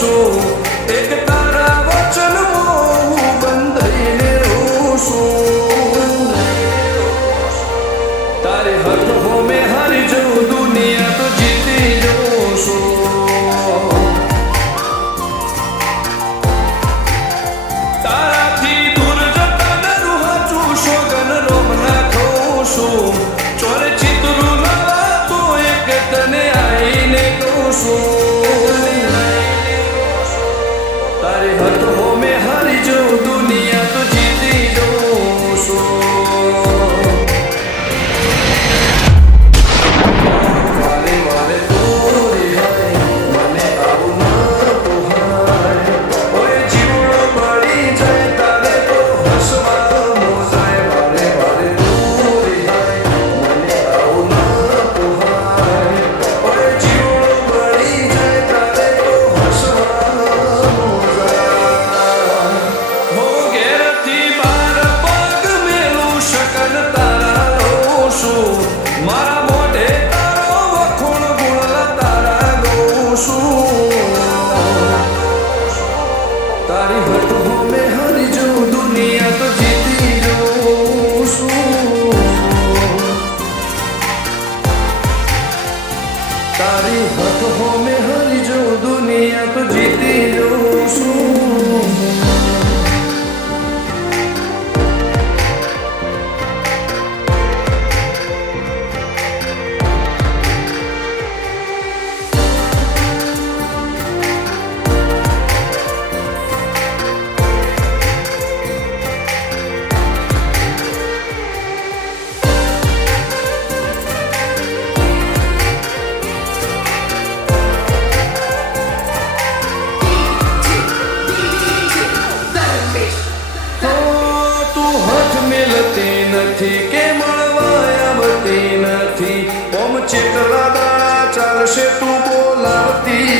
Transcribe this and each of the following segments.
છું એક તારા વચન હું બંધાઈને રહું છું તારે હઠ હોમે હારી જવું દુનિયા તો જીતી જવું છું તારાથી દૂર જતા ડરું હાચું સોગન રોમ ના ખઉં છું ચોરે ચિતરું લાવા તો એક તને આઈને કહું છું તારે હઠ હોમે હારી જવું દુનિયા તો જીતી જવું છું મારા મોઢે તારો વખોણ ગુણલા તારા ગઉં છું તારી હઠ હોમે હારી જવું દુનિયા તો જીતી જવું છું તારી હઠ હોમે હારી જવું દુનિયા તો જીતી જવું છું મિલતી નથી કે મળવા આવતી નથી ઓમ ચેટલા દાડા ચાલશે તું બોલાવતી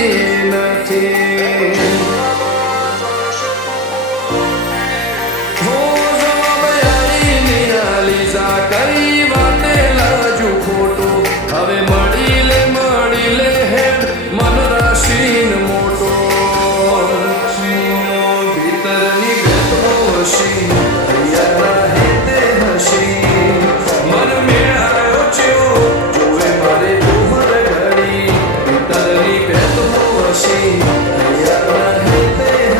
નથી હો જવાબ આવીને આલી જા કરી વાતે લાજુ ખોટું હવે મળી લે હેડ મન રાશીન મોટો ભીતરની બેઠો હશી મન મેળાયો છો જોવે મારે ઉમર ઘડી ભીતરની બેઠો હશી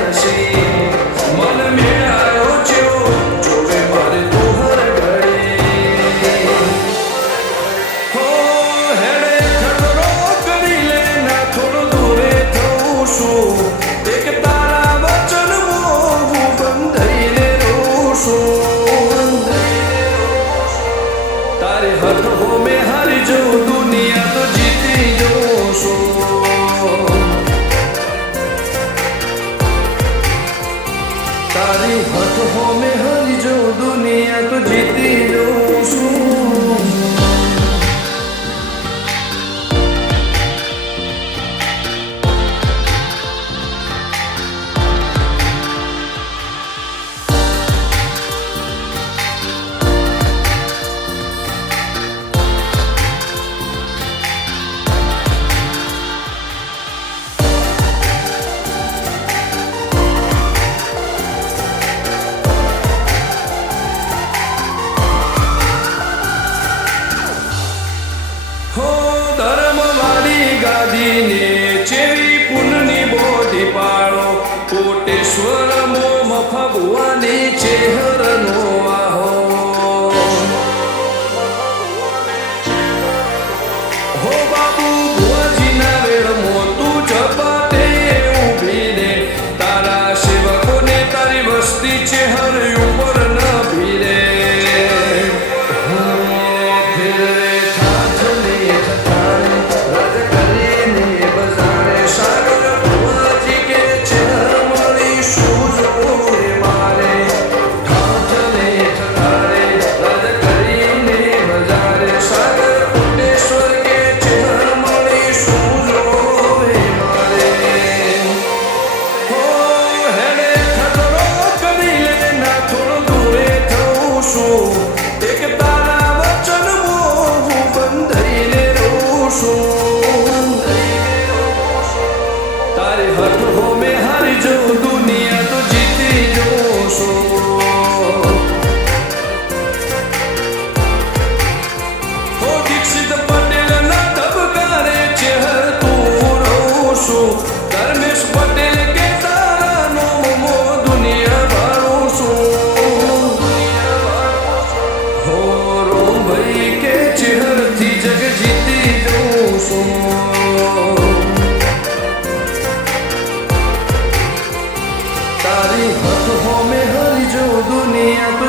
હશી મન મેળાયો છો જોવે મારે ઉમર ઘડી હો હેડે ખતરો કરી લે ના થોડું દૂરે થઉં છું એક તારા વચન હું બંધાઈને રહું છું તારે હઠ હોમે હારી જવું દુનિયા તો જીતી જવું છું તારી હઠ હોમે હારી જવું દુનિયા તો જીતી જવું છું ગાદીને ચેવી પુનની બોધી પાડો કોટેશ્વર મોમ ફગવાની ચેહરનો આહો હો બાબુ ભુવાજીના વેળમાં તું ઝપાટે ઊભી રે તારા સેવકોને તારી વસ્તી ચેહર ઉપર ન ભીરે સાગર ભુવાજી કે છે મળી શું જોવે મારે ઠાઠ જગ જીતી જઉં છું. તારી હથ હોમે હરી જો દુનિયા તો